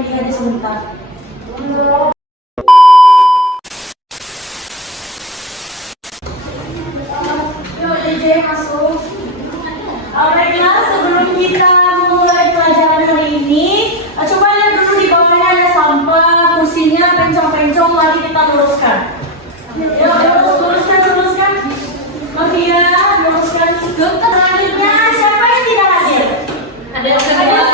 pending aja sebentar. Yuk, DJ masuk. Baiklah, sebelum kita mulai pelajaran hari ini, coba lihat dulu di bawahnya ada sampah, kursinya pencong-pencong, mari kita luruskan. Yuk, luruskan. Mafia, luruskan. Selanjutnya, siapa yang tidak hadir? Ada yang kedua.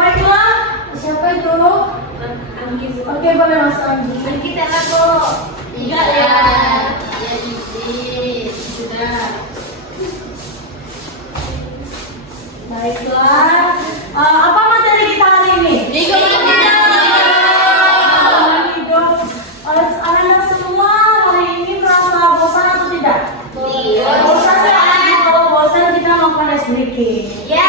Baiklah, siapa itu? Oke, boleh Mas Anggi. Kita lagu. Tiga ya. Ya, sudah. Baiklah. Apa materi kita hari ini? Anak semua hari ini merasa bosan atau tidak? Bosan ya. Kalau bosan kita makan es breaking. Ya.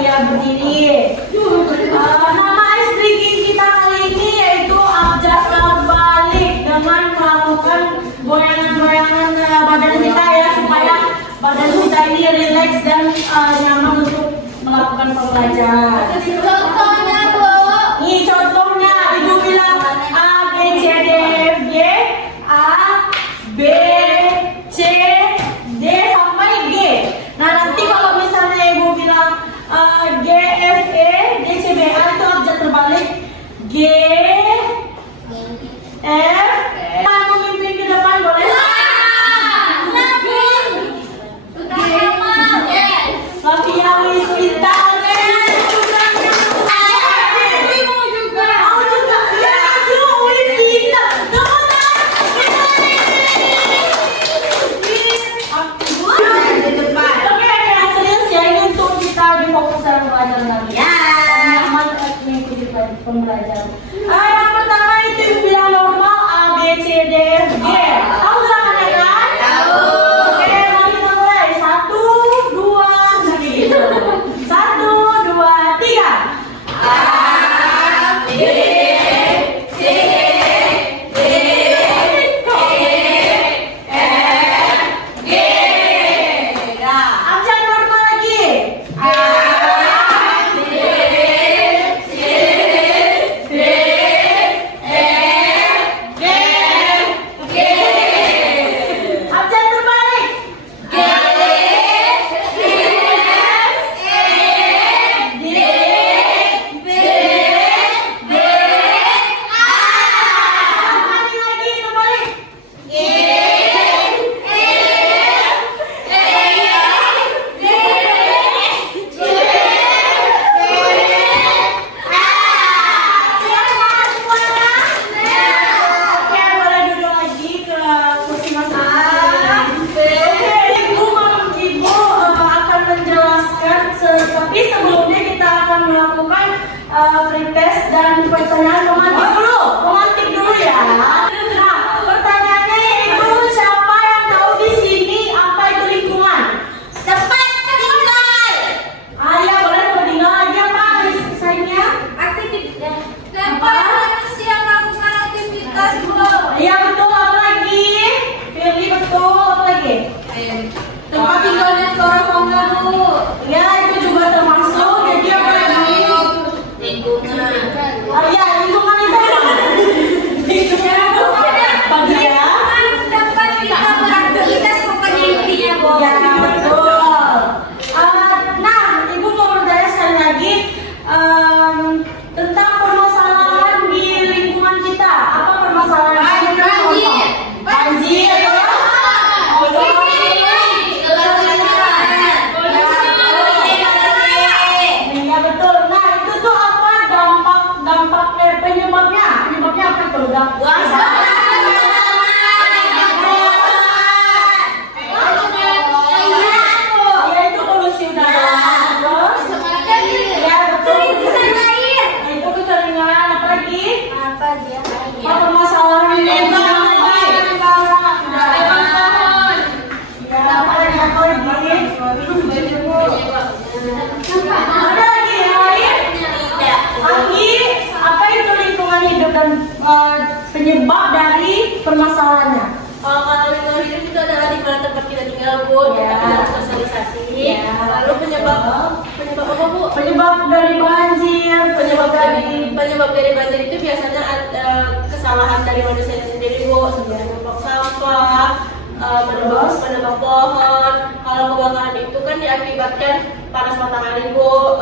Ya berdiri. Nama ice breaking kita kali ini yaitu abjad terbalik dengan melakukan goyangan-goyangan badan kita ya supaya badan kita ini rileks dan nyaman untuk melakukan pembelajaran. Contohnya Bu. Ini contohnya ibu bilang A B C D F G, A B C D sampai G. Nah nanti kalau misalnya ibu bilang G F E D C B A itu abjad terbalik. G F kamu memimpin ke depan boleh? Tapi yang pintar tinggal Bu, kita Ya. harus sosialisasi. Ya. Lalu penyebab apa Bu? Penyebab dari banjir, Penyebab dari banjir itu biasanya ada kesalahan dari manusia sendiri Bu, seperti menebak sampah, menebak pohon. Kalau kebakaran itu kan diakibatkan panas matahari Bu,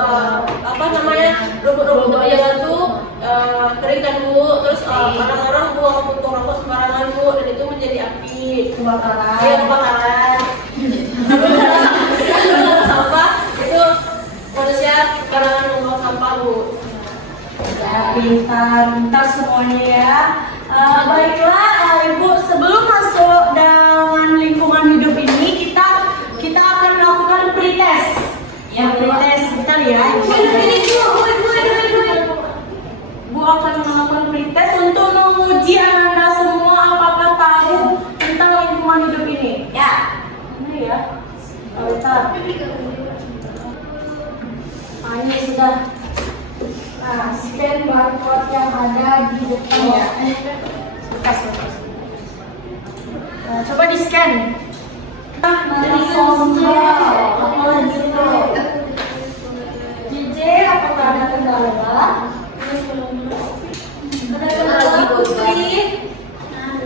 rumput-rumput itu kering kan Bu, terus orang-orang buang puntung rokok sembarangan Bu, dan itu menjadi api kebakaran. Iya, kebakaran. Kalau sampah itu manusia karena membuang sampah Bu. Ya, pintar semuanya ya. Baiklah, Ibu, sebelum masuk dengan lingkungan hidup ini, kita akan melakukan pretest. Ya, pretest bentar ya. Bu akan melakukan pretest untuk menguji Ananda semua apakah tahu tentang lingkungan hidup ini. Ya. Ini ya. Bentar. Ini sudah. Nah, scan barcode yang ada di depan ya. Bekas. Nah, coba di scan. Dari sombong. Apa lagi itu? JJ, apakah ada kendala? Ada kendala Putri?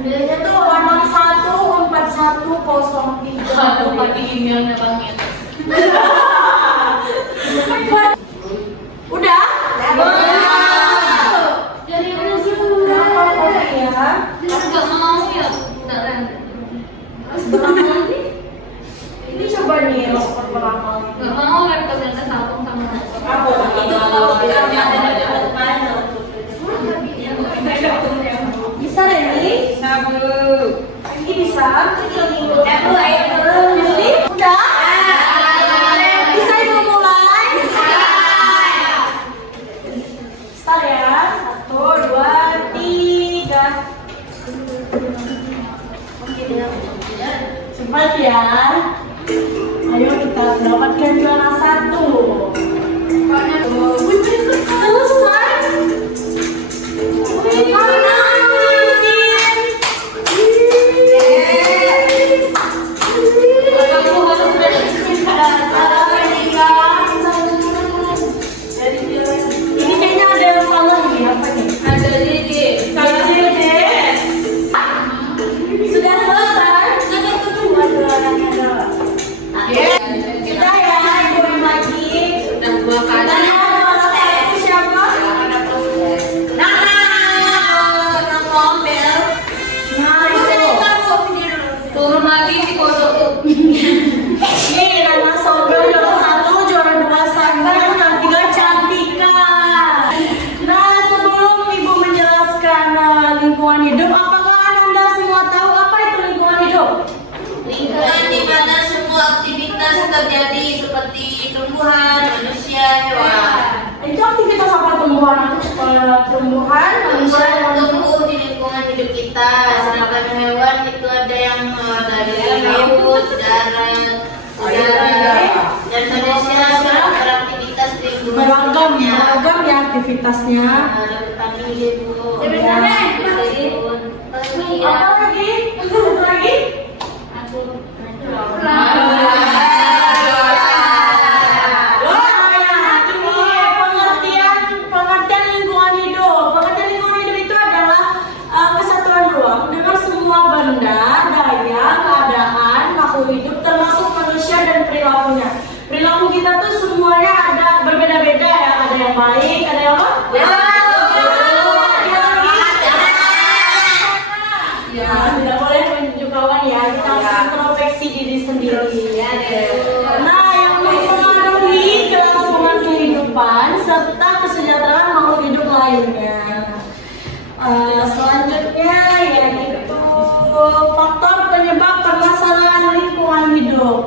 Itu 1414103. Aduh, pagi emailnya banget. Udah? Jadi Berapa poin ya? nggak mau ya, nggak random. Ini coba nih lakukan berapa? Nggak mau representasi satu sama Apa? Itu kalau bisa Reni? Bisa Bu. Ini bisa? Bu, ayo Jadi? Udah? Bisa Ibu mulai? Start ya. 1, 2, 3. Cepat ya. Ayo kita dapatkan juara 1. Selesai. Ini kayaknya ada yang salah nih, apa nih? Ada Didi. Sudah selesai? Sudah ya, Ibu lagi. Sudah 2 kali. Tanya ada satu siapa? Nah, itu. Turun lagi si kodok tuh. Nih, Nana Sobel juara 1, juara 2 Sanggar, dan 3 Cantika. Nah, sebelum Ibu menjelaskan lingkungan hidup, apakah Ananda semua tahu apa itu lingkungan hidup? Lingkungan di mana semua aktivitas terjadi seperti tumbuhan, manusia, hewan. Itu aktivitas apa tumbuhan? Tumbuhan, manusia, Tumbuhan dan tumbuh di lingkungan hidup kita, sedangkan hewan itu ada yang dari laut, darat, udara, dan manusia beraktivitas di lingkungan beragam hidupnya. ya aktivitasnya. Ada petani ibu, Apa lagi? Satu lagi? Pengertian lingkungan hidup. Pengertian lingkungan hidup itu adalah kesatuan ruang dengan semua benda, daya, keadaan, makhluk hidup termasuk manusia dan perilakunya. Perilaku kita tuh semuanya ada berbeda-beda ya. Ada yang baik, ada yang apa? Ya, tidak boleh menunjuk kawan ya. Kita harus introspeksi diri sendiri. Nah, yang mempengaruhi kelangsungan kehidupan serta kesejahteraan makhluk hidup lainnya. Selanjutnya yaitu faktor penyebab permasalahan lingkungan hidup.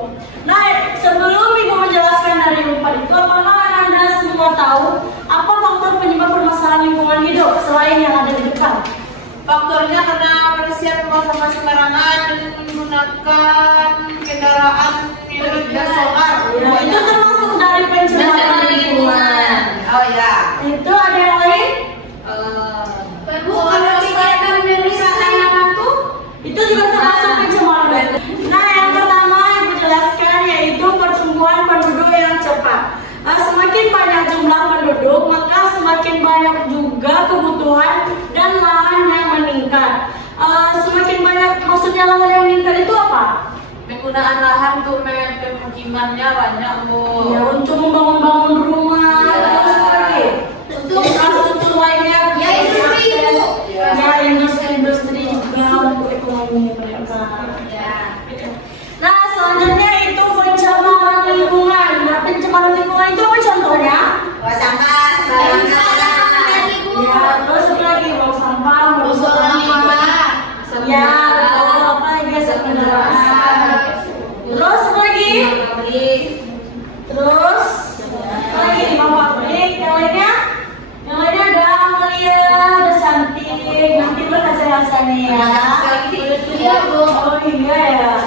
Nah, sebelum Ibu menjelaskan dari 4 itu, apakah Anda semua tahu apa faktor penyebab permasalahan lingkungan hidup selain yang ada di depan? Faktornya karena manusia membuang sampah sembarangan dan menggunakan kendaraan yang tidak solar. Ya, itu termasuk dari pencemaran lingkungan. Oh ya. Itu ada yang lain? Itu juga termasuk pencemaran. Nah, yang pertama penggunaan lahan untuk pemukimannya banyak Bu. Ya, untuk membangun rumah, terus apa lagi? Untuk infrastruktur lainnya, Ya, industri, Bu. Ya, industri juga untuk ekonomi mereka. Ya. Nah, selanjutnya itu pencemaran lingkungan. Nah, pencemaran lingkungan itu apa contohnya? Buang sampah, Ya, terus apa lagi? Buang sampah, Busuk limbah. Ya, betul. Apa lagi? Asap kendaraan. Terus apa lagi? Terus apa lagi? Limbah pabrik. Yang lainnya? Yang lainnya ada Amalia, ada Cantik. Nanti berhasil-hasilnya ya. Iya, Bu. Oh iya ya.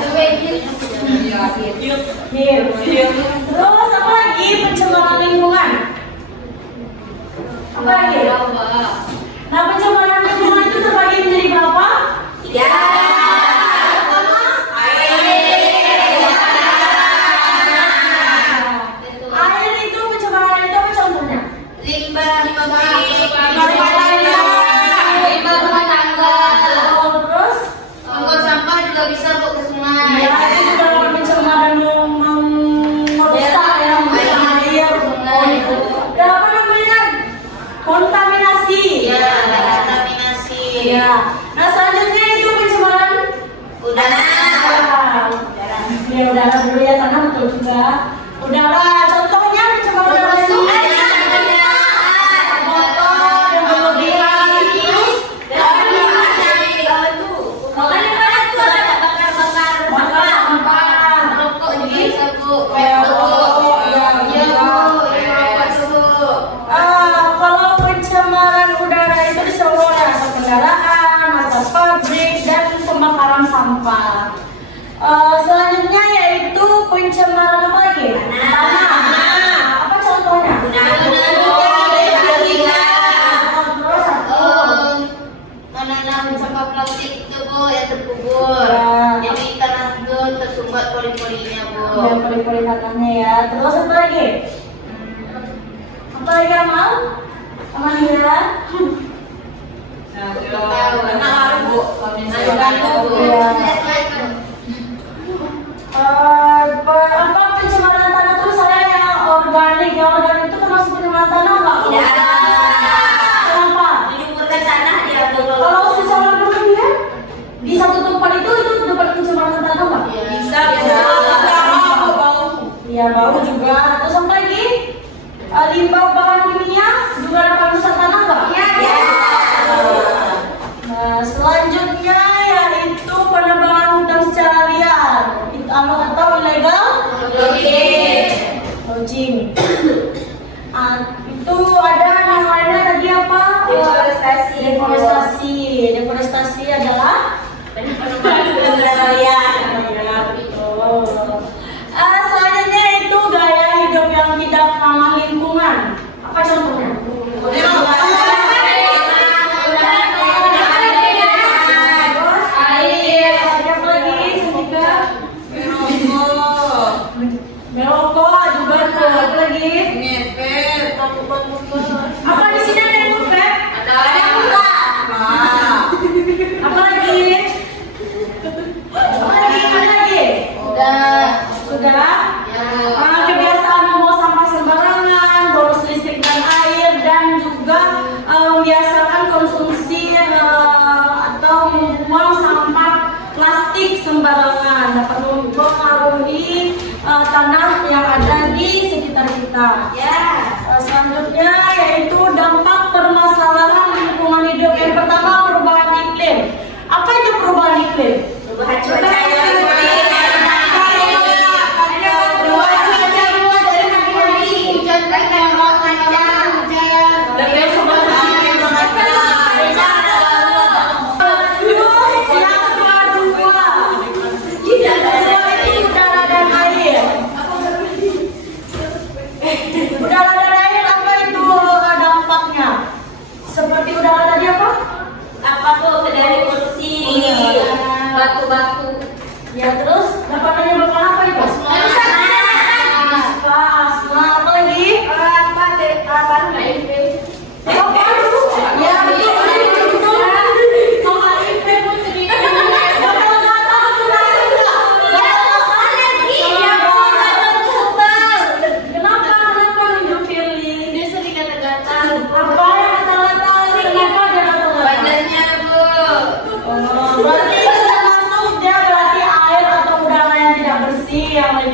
Terus apa lagi pencemaran lingkungan? Apa lagi? Nah, pencemaran lingkungan itu terbagi menjadi berapa? Ya. Air itu pencemaran itu apa contohnya? Limbah rumah tangga. Oh, terus? Membuang sampah juga bisa Bu ke sungai. Ya, itu kalau pencemaran merusak ya, merusak air. Dan apa namanya? Kontaminasi. Ya, ada kontaminasi. Ya. Nah, selanjutnya itu pencemaran Udara. Ya, udara dulu ya, tanah betul juga. Udara, contohnya pencemaran udara itu motor yang berlebihan, terus bakar sampah. Rokok juga bisa Bu. Kalau pencemaran udara itu disebut oleh asap kendaraan, asap pabrik, dan pembakaran sampah. Selanjutnya yaitu pencemaran apa lagi? Tanah. Apa contohnya? Terus Menanam sampah plastik itu Bu yang terkubur. Ya. Jadi tanah itu tersumbat pori-porinya Bu. dan peri-peri tanahnya ya. Terus apa lagi? Apa lagi Amal? Amalia? Apa pencemaran tanah tuh saya yang organik? Yang organik itu termasuk pencemaran tanah nggak? Tidak. Kenapa? Menyuburkan tanah dia Bu. Kalau secara berlebihan di satu tempat itu dapat pencemaran tanah nggak? Bisa. Iya, bau juga. Terus apa lagi? Limbah bahan kimia juga dapat merusak tanah nggak? Iya. Nah, selanjutnya yaitu penebangan hutan secara liar atau ilegal logging. Itu ada yang lainnya tadi apa? Deforestasi adalah penebangan hutan secara liar. Selanjutnya itu gaya hidup yang tidak ramah lingkungan. Apa contohnya? Merokok juga tuh. Apa lagi? Apa di sini ada yang vape? Apa lagi? Apa lagi? Sudah? Kebiasaan membawa sampah sembarangan, boros listrik dan air, dan juga membiasakan konsumsi atau membuang sampah plastik sembarangan dapat mempengaruhi tanah yang ada di sekitar kita. Selanjutnya yaitu dampak permasalahan lingkungan hidup. Yang pertama, perubahan iklim. Apa itu perubahan iklim? Perubahan cuaca yang Udara dan air apa itu?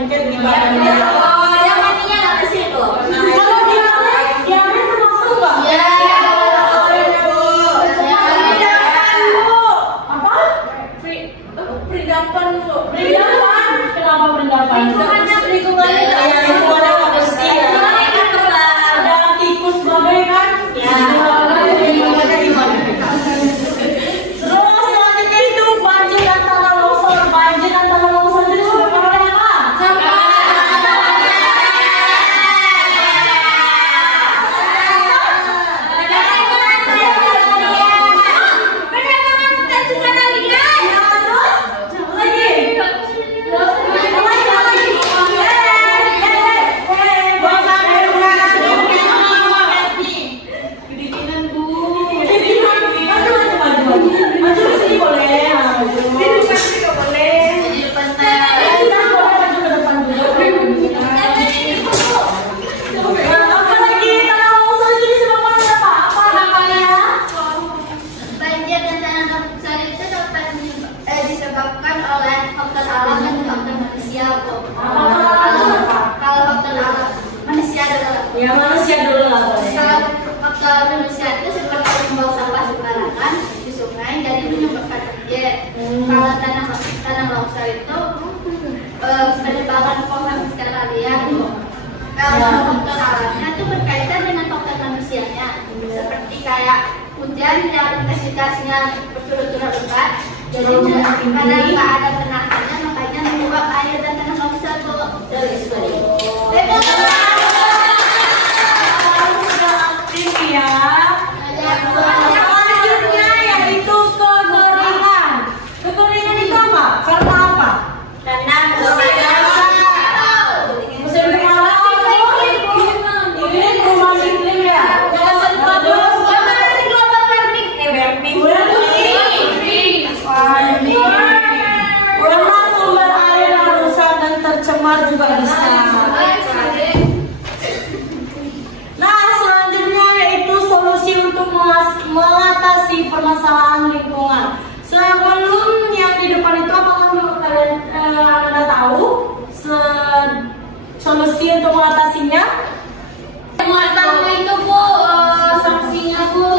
lengket gimana? Oh, yang matinya nggak ke situ. Kalau diamnya termasuk nggak? Ya. Apa? Peridapan Bu. Perindapan? Kenapa perindapan? Lingkungan Ya, lingkungannya nggak bersih ya. Ada tikus bagai kan? Ya. Lingkungannya gimana? Terus selanjutnya itu banjir dan tanah longsor. Banjir dan tanah longsor itu sebabnya apa? Jadi depan saya. Banjir dan tanah longsor itu dapat disebabkan oleh faktor alam dan faktor manusia. Kalau faktor alam manusia adalah Ya manusia dulu lah. kalau faktor manusia itu seperti membuang sampah sembarangan di sungai jadi menyebabkan banjir. Kalau tanah longsor itu penebangan pohon secara liar. Kalau faktor alamnya itu berkaitan dengan faktor manusianya, seperti kayak hujan yang intensitasnya berturut-turut lebat, jadi karena nggak ada penahannya makanya menyebabkan air dan tanah longsor dari Selanjutnya yaitu kekeringan. Kekeringan itu apa? Karena apa? Musim kemarau iklim perubahan iklim ya. Karena sumber air yang rusak dan tercemar juga bisa. Nah, selanjutnya yaitu solusi untuk mengatasi permasalahan lingkungan. Sebelum yang di depan itu, apakah kalian Anda tahu solusi untuk mengatasinya? itu Bu, sanksinya Bu.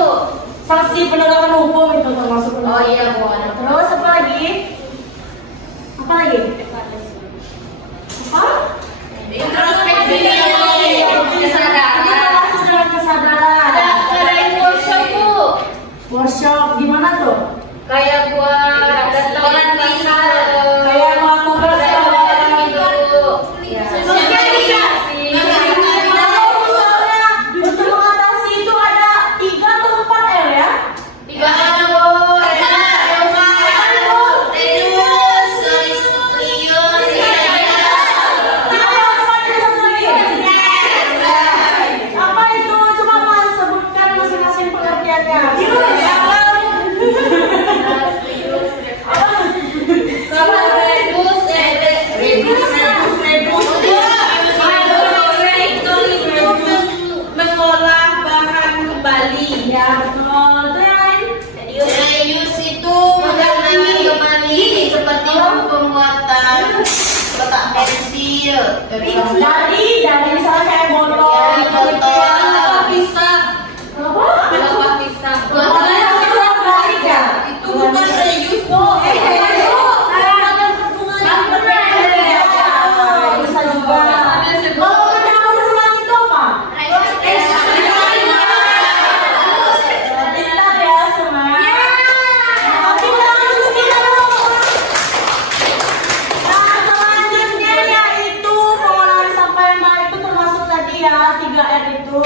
Sanksi penegakan hukum itu termasuk. Oh iya Bu. Terus apa lagi? Apa lagi? Apa? Introspeksi kesadaran. Kita masuk dengan kesadaran. Ngadain workshop Bu. Workshop gimana tuh? Kayak buat daftaran pasar. Kayak melakukan gitu. Sosialisasi. Kalau misalnya untuk mengatasi itu ada 3 atau 4 R ya? 3 ada Bu. Reduce, solution, Apa itu? Coba Mas sebutkan masing-masing pengertiannya. Mengolah bahan kembali. Ya betul. Dan reuse itu menggunakan kembali seperti pembuatan kotak pensil. dari misalnya kayak botol, Ya, botol. Bisa. apa? Kenapa bisa? Itu bukan reuse kok. Bisa juga. Kalau pendaur ulang itu apa? Pintar ya semua. Tapi jangan dulu kita dulu. Nah selanjutnya yaitu pengolahan sampah yang baik itu termasuk tadi ya 3R itu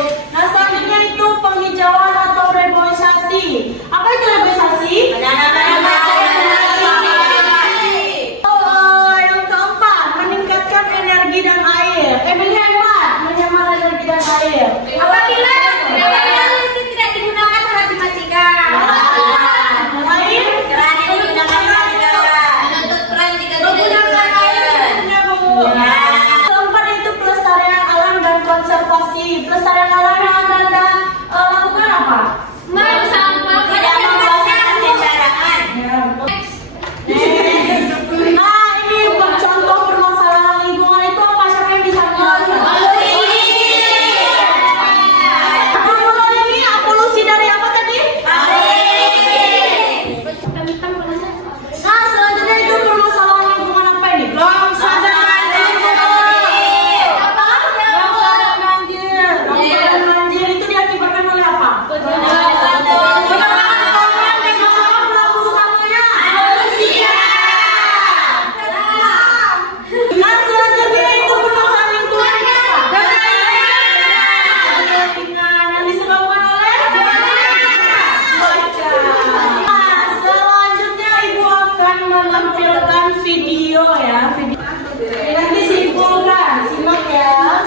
Nanti simpulkan, simak ya.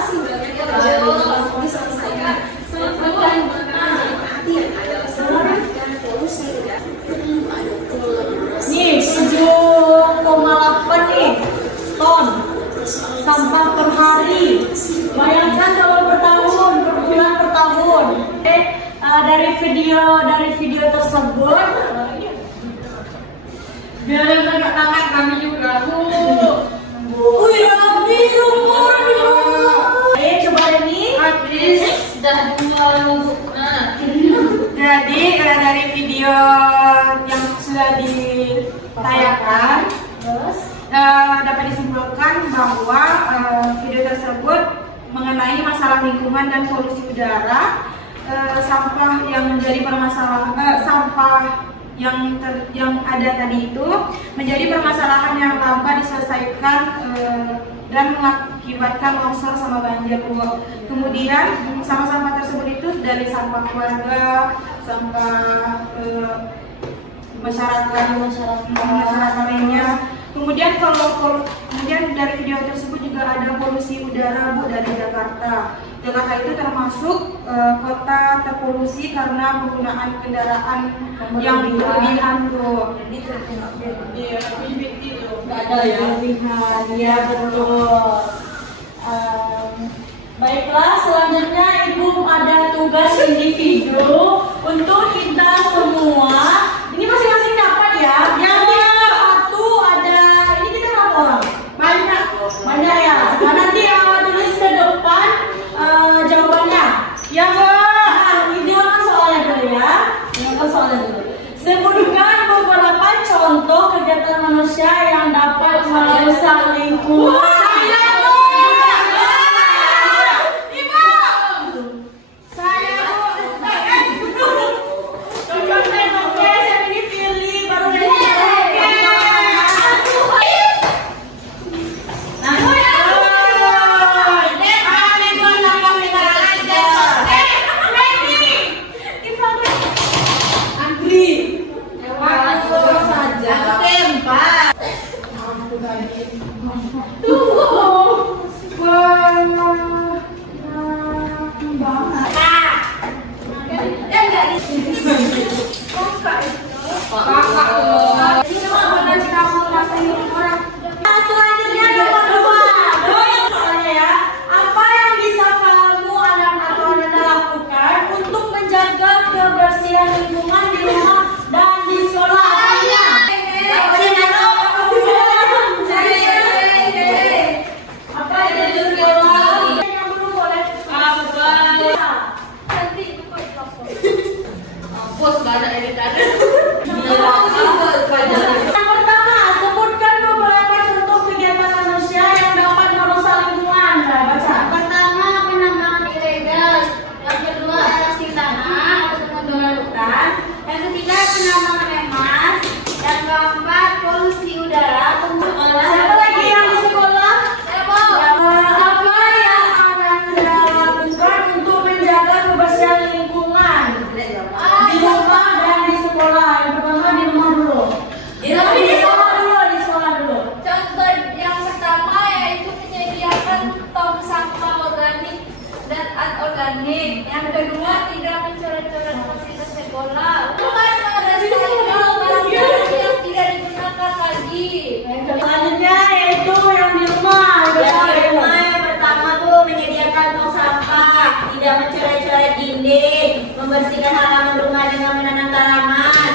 Nih 7,8 nih ton sampah per hari. Bayangkan kalau per tahun, per bulan per tahun. Dari video tersebut. Biar agak hangat kami juga. Wih, Rabi, rumor. Coba ini. Habis dah 2 minggu. Jadi dari video yang sudah ditayangkan, Terus dapat disimpulkan bahwa video tersebut mengenai masalah lingkungan dan polusi udara, sampah yang menjadi permasalahan, sampah yang ada tadi itu menjadi permasalahan yang lambat diselesaikan dan mengakibatkan longsor sama banjir. Kemudian sampah-sampah tersebut itu dari sampah keluarga, sampah masyarakat lainnya. Kemudian kemudian dari video tersebut juga ada polusi udara Bu dari Jakarta. Jakarta itu termasuk kota terpolusi karena penggunaan kendaraan yang berlebihan tuh. Iya, nggak ada ya berlebihan. Iya betul. Baiklah, selanjutnya Ibu ada tugas individu untuk kita semua. Ini masing-masing dapat ya. Yang satu ada, ini kita berapa orang? Banyak ya. Nah, nanti tulis ke depan jawabannya. Ya Bu. Nah, ini kan soalnya dulu ya. Ini kan soalnya dulu. Sebutkan beberapa contoh kegiatan manusia yang dapat merusak lingkungan. Selanjutnya nomor 2. Soalnya ya, apa yang bisa kamu atau anda lakukan untuk menjaga kebersihan lingkungan di rumah dan di sekolah? Apa yang di sekolah? Yang belum boleh. Bos banyak editan. Yang pertama, sebutkan beberapa contoh kegiatan manusia yang dapat merusak lingkungan. Nah, baca. Pertama, penambangan ilegal. Yang kedua, erasi tanah atau pembunuhan hutan. Yang ketiga, penambangan emas. Yang keempat, polusi udara. Siapa lagi yang di sekolah? Apa yang Anda lakukan untuk menjaga kebersihan lingkungan di rumah dan di sekolah? Yang pertama di rumah dulu. Di sekolah dulu. Contoh yang pertama yaitu menyediakan tong sampah organik dan anorganik. Yang kedua, tidak mencoret-coret fasilitas sekolah. Bukan merecycle barang-barang yang tidak digunakan lagi. Selanjutnya yaitu yang di rumah. Yang pertama tuh menyediakan tong sampah, tidak mencoret-coret dinding, membersihkan halaman rumah dengan menanam tanaman.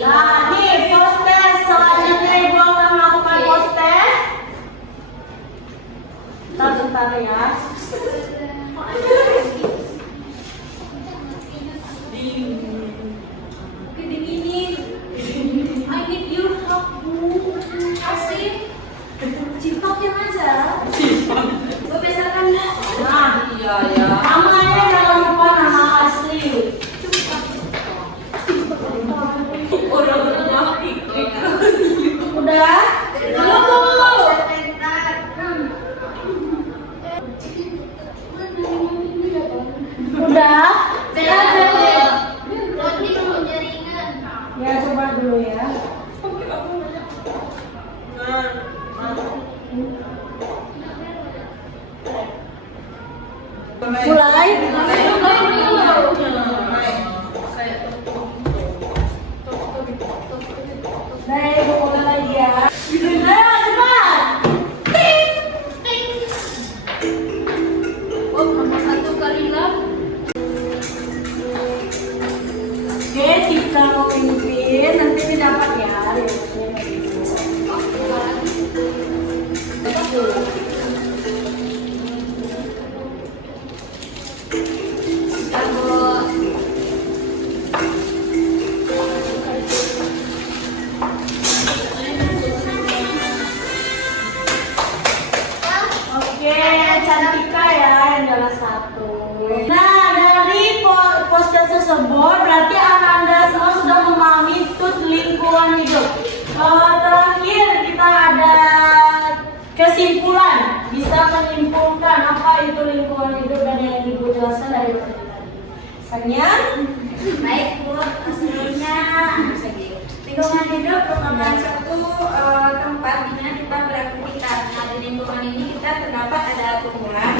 Nah, nih post test. Selanjutnya Ibu akan melakukan post test. Bentar ya. Kedinginin. I need your help, Bu. Asik. Cipokin aja. Gue beserkan dah. Nah, namanya jangan lupa nama asli. Udah? Udah? Roti mau jaringan. Ya coba dulu ya. Cantika ya yang juara 1. Nah, dari poster tersebut berarti Anda semua sudah memahami tut lingkungan hidup. Terakhir kita ada kesimpulan, bisa menyimpulkan apa itu lingkungan hidup dan yang Ibu jelaskan dari tadi. Sanya? Baik Bu, sebelumnya lingkungan hidup merupakan suatu tempat di mana kita beraktivitas. Nah, di lingkungan ini kita terdapat ada tumbuhan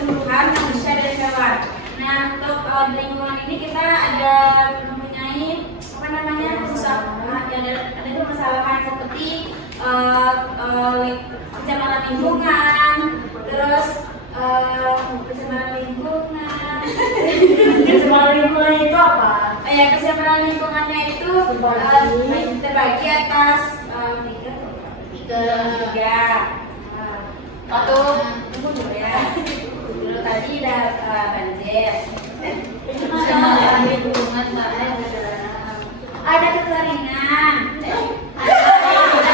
tumbuhan manusia dan hewan. Nah, untuk di lingkungan ini kita ada mempunyai permasalahan seperti pencemaran lingkungan, terus pencemaran lingkungan. Pencemaran lingkungan itu apa? Pencemaran lingkungannya itu terbagi atas tiga. Satu, dulu ya. Dulu tadi udah banjir. Ada kekeringan.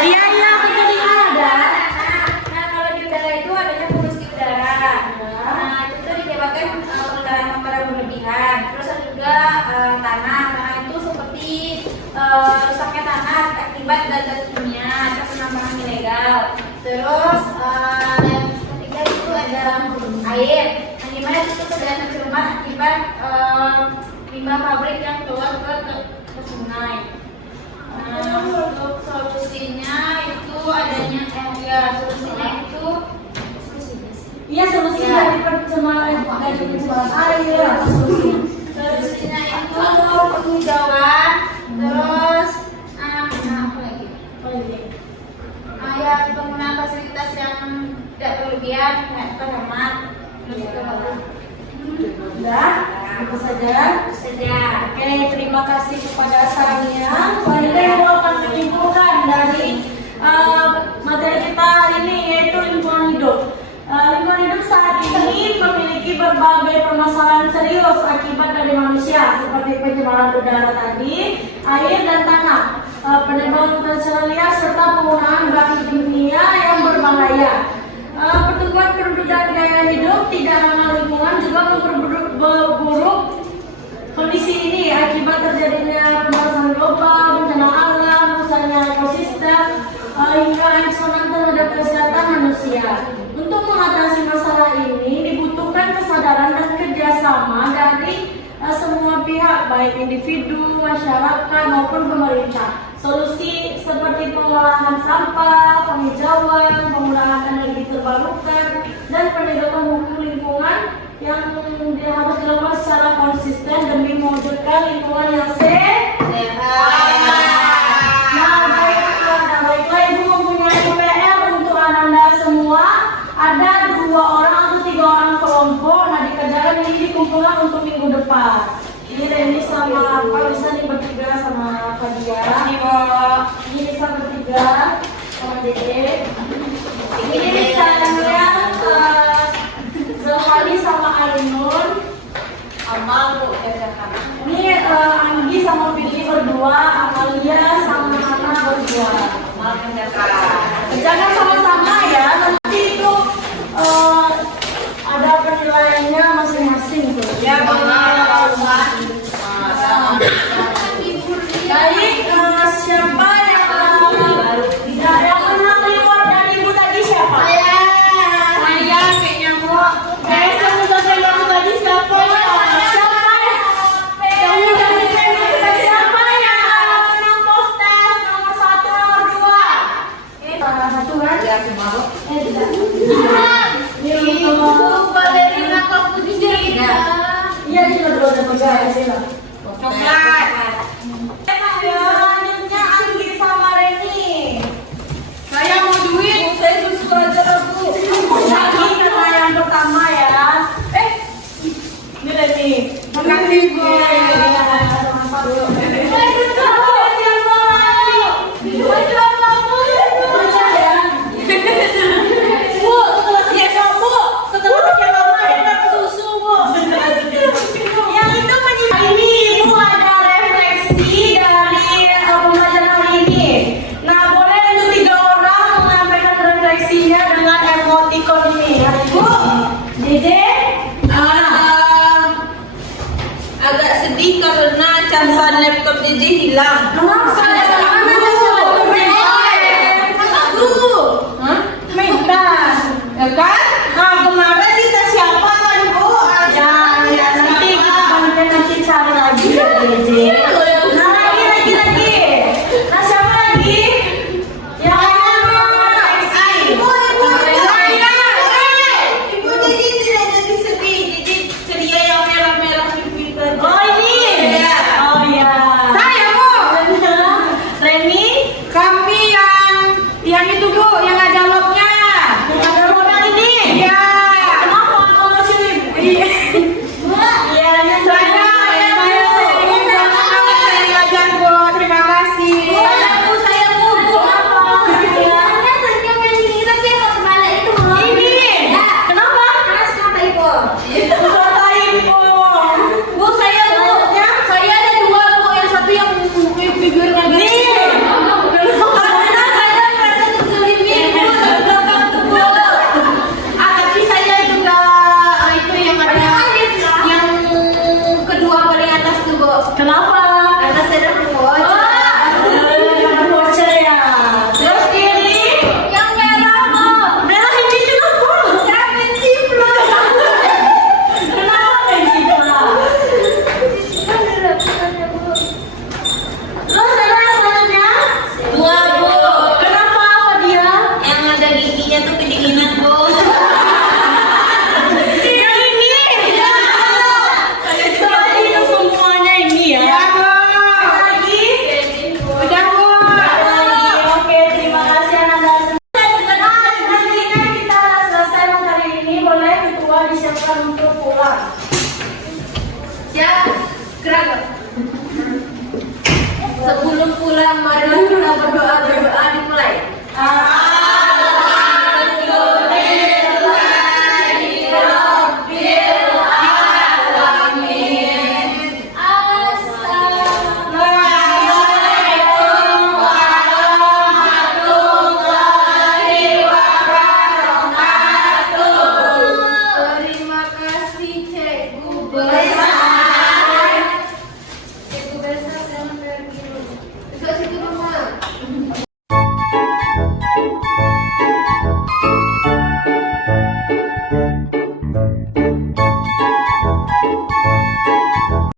Iya, kekeringan ada. Nah, kalau di udara itu adanya polusi udara. Nah, itu tuh disebabkan pengeluaran makanan berlebihan. Terus ada juga tanah. Tanah itu seperti rusaknya tanah akibat gas kimia atau penambangan ilegal. Terus yang ketiga itu ada air. Nah, gimana itu terjadi tercemar akibat limbah pabrik yang keluar ke sungai. Untuk solusinya itu adanya solusi dari pencemaran air atau solusinya itu penghijauan, terus apa lagi? Penggunaan fasilitas yang tidak berlebihan, terhemat, terus itu bagus. Udah, itu saja. Oke, terima kasih kepada Sania. Selanjutnya Ibu akan menyimpulkan dari materi kita hari ini, yaitu lingkungan hidup. Lingkungan hidup saat ini memiliki berbagai permasalahan serius akibat dari manusia, seperti pencemaran udara tadi, air dan tanah, penebangan hutan liar serta penggunaan bahan kimia yang berbahaya. Pertumbuhan penduduk dan gaya hidup tidak ramah lingkungan juga memperburuk kondisi ini akibat terjadinya pemanasan global, bencana alam, rusaknya ekosistem, hingga ancaman terhadap kesehatan manusia. Untuk mengatasi masalah ini dibutuhkan kesadaran dan kerjasama dari semua pihak, baik individu, masyarakat maupun pemerintah. Solusi seperti pengolahan sampah, penghijauan, penggunaan energi terbarukan, dan penegakan hukum lingkungan yang harus dilakukan secara konsisten demi mewujudkan lingkungan yang sehat. Baiklah Ibu mempunyai PR untuk Anda semua. Ada 2 orang atau 3 orang kelompok. Nah, dikerjakan ini dikumpulkan untuk minggu depan. Ini Reni sama Pak bisa nih bertiga sama Fadia. Ini bisa bertiga sama Dede. Ini misalnya Zawali sama Ainun. Ini Anggi sama Fili berdua, Amalia sama Hana berdua. Kerjakan sama-sama ya. Nanti itu ada penilaiannya masing-masing tuh. Ya, baik, siapa yang menang reward dari Ibu tadi siapa? Saya kayaknya Bu. Saya selesai yang tadi siapa? Siapa yang menang postes nomor 1, nomor 2? bilang. Kenapa? Mana ada Dulu. Hah? Minta. Ya kan? Nah, kemarin kita siapa kan, Bu? Ya, ya nanti kita nanti cari lagi ya, Jeje. Nah, lagi. Nah, siapa lagi? Ya, Ibu, Ibu jadi tidak jadi sedih. Jadi ceria yang merah-merah pipi tadi. oh ini. Iya. Oh ya. Saya, Bu. Reni, Kami yang itu, Bu, yang ada lobnya. yang ada modal ini. Iya. Kenapa kamu sini? Iya. Iya, ini Saya ingin sangat saya diajar, Bu. Terima kasih. Saya Bu. Iya. Saya senyum yang ini tapi yang kepala itu loh. Ini. Ya. Kenapa? Karena suka typo. Kata ibu. Bu, saya, Bu. Saya ada dua, Bu. Yang satu yang figurnya Nih. Karena saya merasa terzalimi, Bu. Dari belakang tuh, Bu. Tapi saya juga itu yang ada yang kedua paling atas tuh, Bu. Kenapa? Karena saya ada watch. Voucher ya. Terus ini Yang merah, Bu. merah ini kenapa? Yang menciplok. Kenapa kayak gitu? Terus ada yang selanjutnya? Dua, Bu. Kenapa apa dia? Yang ada giginya tuh kedinginan, Bu. Yang ini. Seperti itu semuanya ini ya. Ya, Bu. Lagi. Udah, Bu. Lagi. Oke, terima kasih Anda semua. Nanti kan kita selesai materi ini, boleh ketua disiapkan untuk pulang. Siap. Gerak. Sebelum pulang, marilah kita berdoa dimulai.